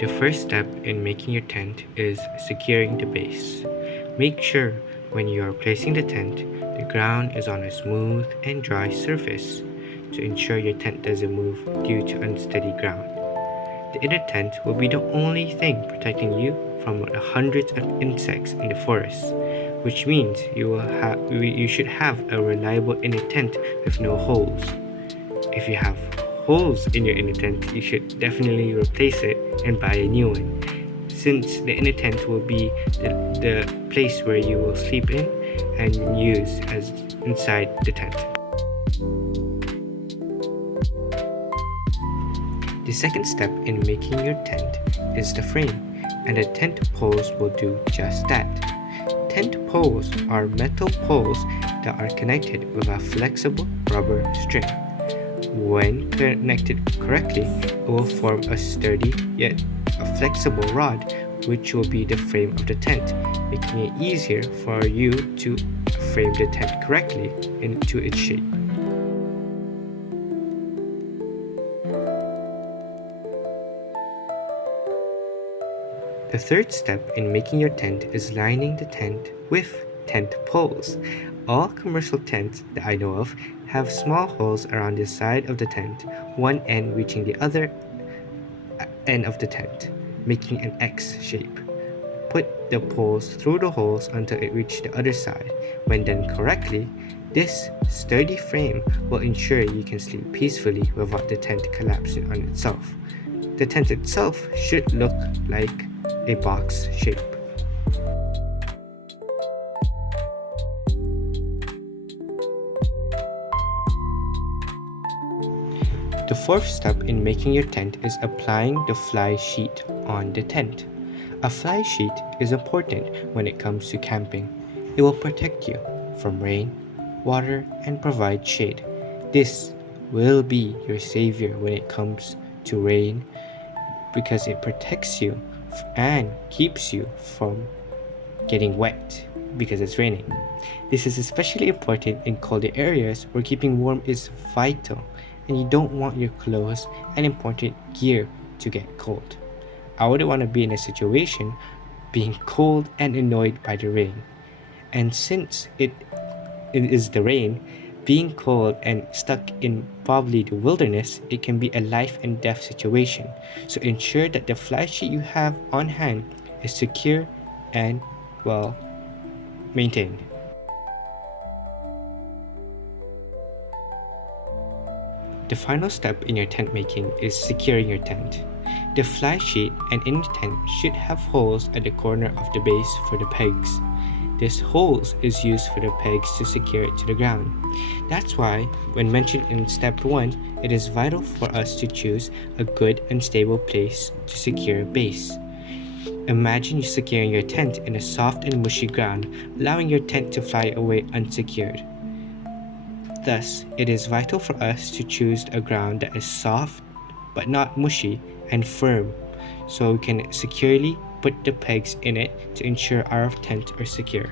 The first step in making your tent is securing the base. Make sure when you are placing the tent, the ground is on a smooth and dry surface to ensure your tent doesn't move due to unsteady ground. The inner tent will be the only thing protecting you from the hundreds of insects in the forest, which means you should have a reliable inner tent with no holes. If you have holes in your inner tent, you should definitely replace it and buy a new one, since the inner tent will be the place where you will sleep in and use as inside the tent. The second step in making your tent is the frame, and the tent poles will do just that. Tent poles are metal poles that are connected with a flexible rubber string. When connected correctly, it will form a sturdy yet a flexible rod, which will be the frame of the tent, making it easier for you to frame the tent correctly into its shape. The third step in making your tent is lining the tent with tent poles. All commercial tents that I know of have small holes around the side of the tent, one end reaching the other end of the tent, making an X shape. Put the poles through the holes until it reaches the other side. When done correctly, this sturdy frame will ensure you can sleep peacefully without the tent collapsing on itself. The tent itself should look like a box shape. The fourth step in making your tent is applying the fly sheet on the tent. A fly sheet is important when it comes to camping. It will protect you from rain, water, and provide shade. This will be your savior when it comes to rain because it protects you and keeps you from getting wet because it's raining. This is especially important in colder areas where keeping warm is vital and you don't want your clothes and important gear to get cold. I wouldn't want to be in a situation being cold and annoyed by the rain. And since it is the rain, being cold and stuck in probably the wilderness, it can be a life and death situation. So ensure that the fly sheet you have on hand is secure and well maintained. The final step in your tent making is securing your tent. The fly sheet and inner tent should have holes at the corner of the base for the pegs. This holes is used for the pegs to secure it to the ground. That's why, when mentioned in step 1, it is vital for us to choose a good and stable place to secure a base. Imagine you securing your tent in a soft and mushy ground, allowing your tent to fly away unsecured. Thus, it is vital for us to choose a ground that is soft but not mushy and firm, so we can securely put the pegs in it to ensure our tent are secure.